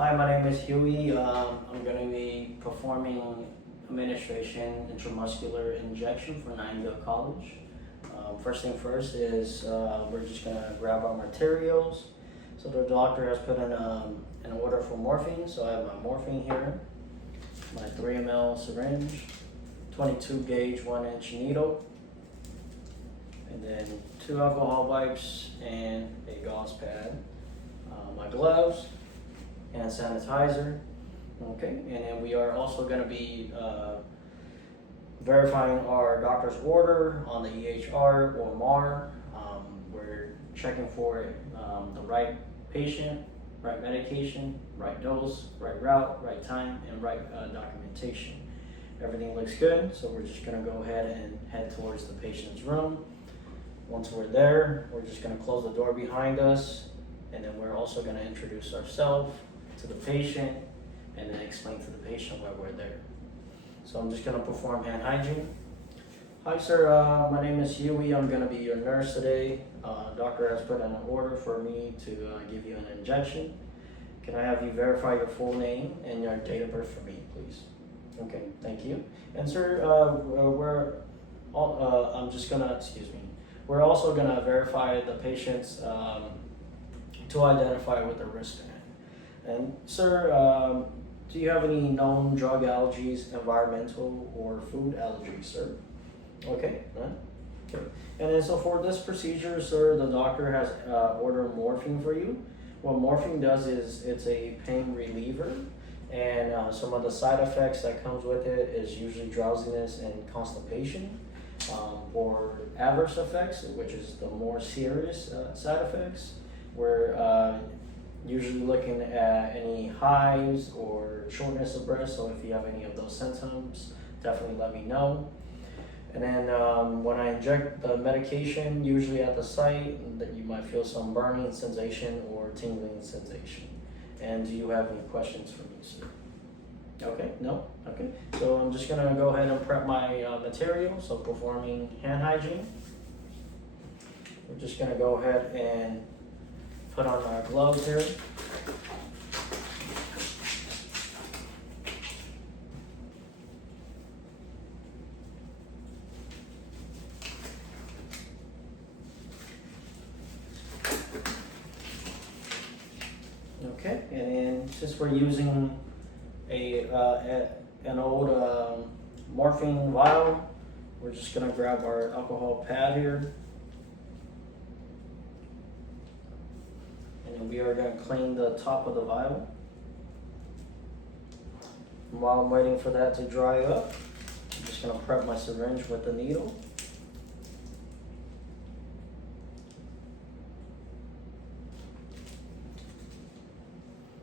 Hi, my name is Huey. I'm going to be performing administration intramuscular injection for Nightingale College. First thing first is we're just going to grab our materials. So the doctor has put in an order for morphine. So I have my morphine here, my 3 ml syringe, 22 gauge 1-inch needle, and then 2 alcohol wipes and a gauze pad, my gloves, and sanitizer. Okay, and then we are also going to be verifying our doctor's order on the EHR or MAR. We're checking for the right patient, right medication, right dose, right route, right time, and right documentation. Everything looks good, so we're just going to go ahead and head towards the patient's room. Once we're there, we're just going to close the door behind us, and then we're also going to introduce ourselves to the patient and then explain to the patient why we're there. So I'm just going to perform hand hygiene. Hi sir, my name is Huey. I'm going to be your nurse today. Doctor has put in an order for me to give you an injection. Can I have you verify your full name and your date of birth for me, please? Okay, thank you. And sir, we're also gonna verify the patient's to identify with the wristband. And sir, do you have any known drug allergies, environmental or food allergies, sir? Okay, none. Okay. And then so for this procedure, sir, the doctor has ordered morphine for you. What morphine does is it's a pain reliever, and some of the side effects that comes with it is usually drowsiness and constipation, or adverse effects, which is the more serious side effects. We're usually looking at any hives or shortness of breath, so if you have any of those symptoms, definitely let me know. And then when I inject the medication, usually at the site, that you might feel some burning sensation or tingling sensation. And do you have any questions for me, sir? Okay, no? Okay. So I'm just gonna go ahead and prep my material, so performing hand hygiene. We're just gonna go ahead and put on our gloves here. Okay, and then since we're using an old morphine vial, we're just gonna grab our alcohol pad here, and then we are gonna clean the top of the vial. And while I'm waiting for that to dry up, I'm just gonna prep my syringe with the needle.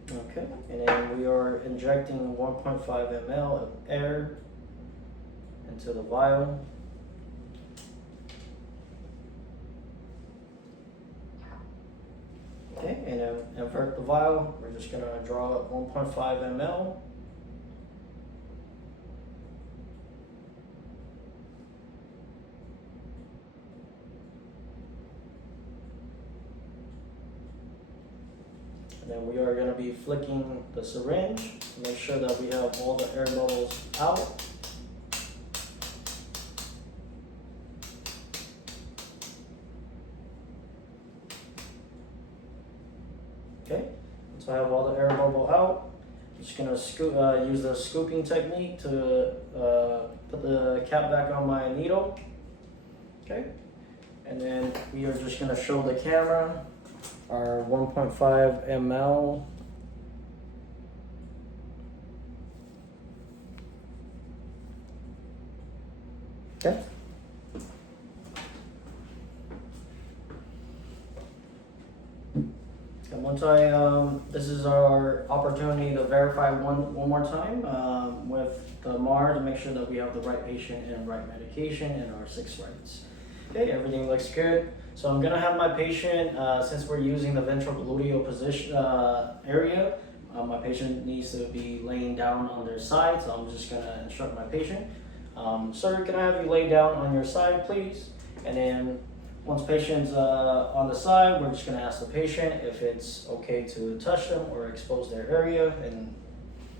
Okay, and then we are injecting 1.5 ml of air into the vial. Okay, and then invert the vial. We're just gonna draw up 1.5 ml. And then we are going to be flicking the syringe to make sure that we have all the air bubbles out. Okay, so I have all the air bubble out. I'm just going to use the scooping technique to put the cap back on my needle. Okay, and then we are just going to show the camera our 1.5 ml. Okay. And once this is our opportunity to verify one more time with the MAR to make sure that we have the right patient and right medication and our 6 rights. Okay, everything looks good. So I'm gonna have my patient, since we're using the ventrogluteal position area, my patient needs to be laying down on their side, so I'm just gonna instruct my patient. Sir, can I have you lay down on your side, please? And then Once patient's on the side, we're just gonna ask the patient if it's okay to touch them or expose their area. And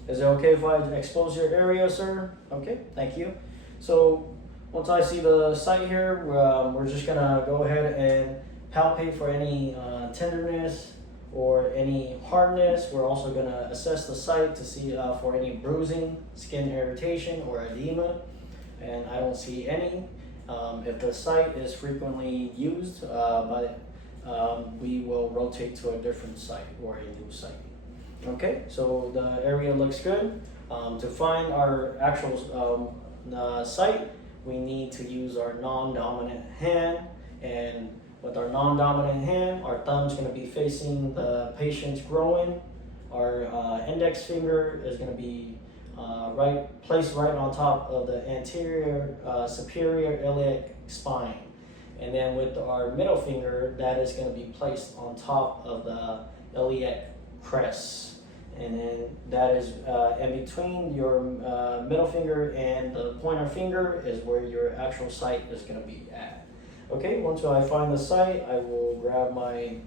is it okay if I expose your area, sir? Okay, thank you. So once I see the site here, we're just gonna go ahead and palpate for any tenderness or any hardness. We're also gonna assess the site to see for any bruising, skin irritation, or edema, and I don't see any. If the site is frequently used, we will rotate to a different site or a new site. Okay, so the area looks good. To find our actual site, we need to use our non-dominant hand, and with our non-dominant hand, our thumb's going to be facing the patient's groin. Our index finger is going to be placed right on top of the anterior superior iliac spine. And then with our middle finger, that is going to be placed on top of the iliac crest. And then that is in between your middle finger and the pointer finger is where your actual site is going to be at. Okay, once I find the site, I will grab my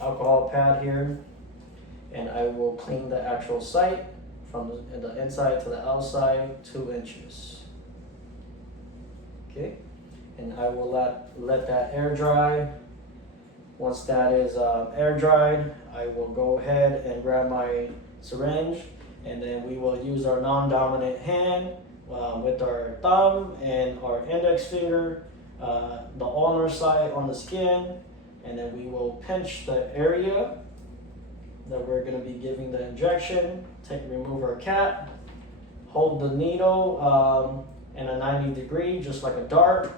alcohol pad here, and I will clean the actual site from the inside to the outside 2 inches. Okay, and I will let that air dry. Once that is air dried, I will go ahead and grab my syringe, and then we will use our non-dominant hand with our thumb and our index finger, the ulnar side on the skin, and then we will pinch the area that we're going to be giving the injection. Remove our cap, hold the needle in a 90 degree, just like a dart,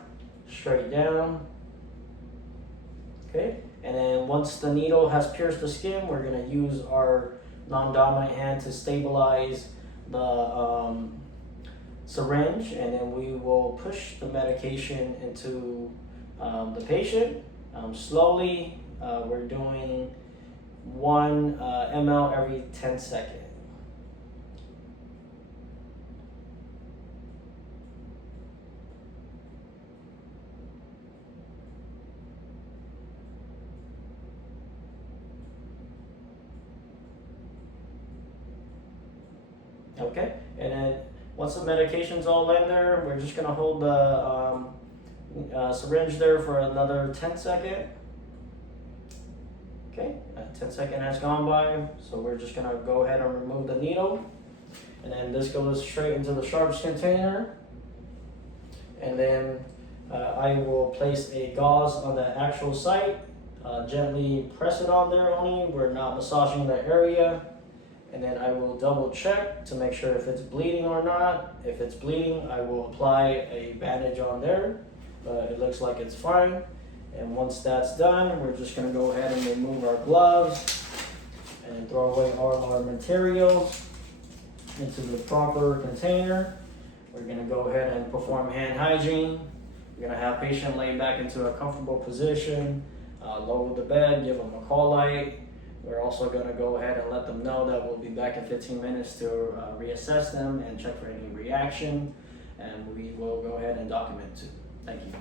straight down. Okay, and then once the needle has pierced the skin, we're going to use our non-dominant hand to stabilize the syringe, and then we will push the medication into the patient slowly. We're doing 1 ml every 10 seconds. Okay, and then once the medication's all in there, we're just gonna hold the syringe there for another 10 seconds. Okay, 10 seconds has gone by, so we're just gonna go ahead and remove the needle. And then this goes straight into the sharps container. And then I will place a gauze on the actual site. Gently press it on there only, we're not massaging the area. And then I will double check to make sure if it's bleeding or not. If it's bleeding, I will apply a bandage on there. It looks like it's fine. And once that's done, we're just gonna go ahead and remove our gloves and throw away all our materials into the proper container. We're gonna go ahead and perform hand hygiene. We're gonna have patient lay back into a comfortable position, lower the bed, give them a call light. We're also going to go ahead and let them know that we'll be back in 15 minutes to reassess them and check for any reaction, and we will go ahead and document too. Thank you.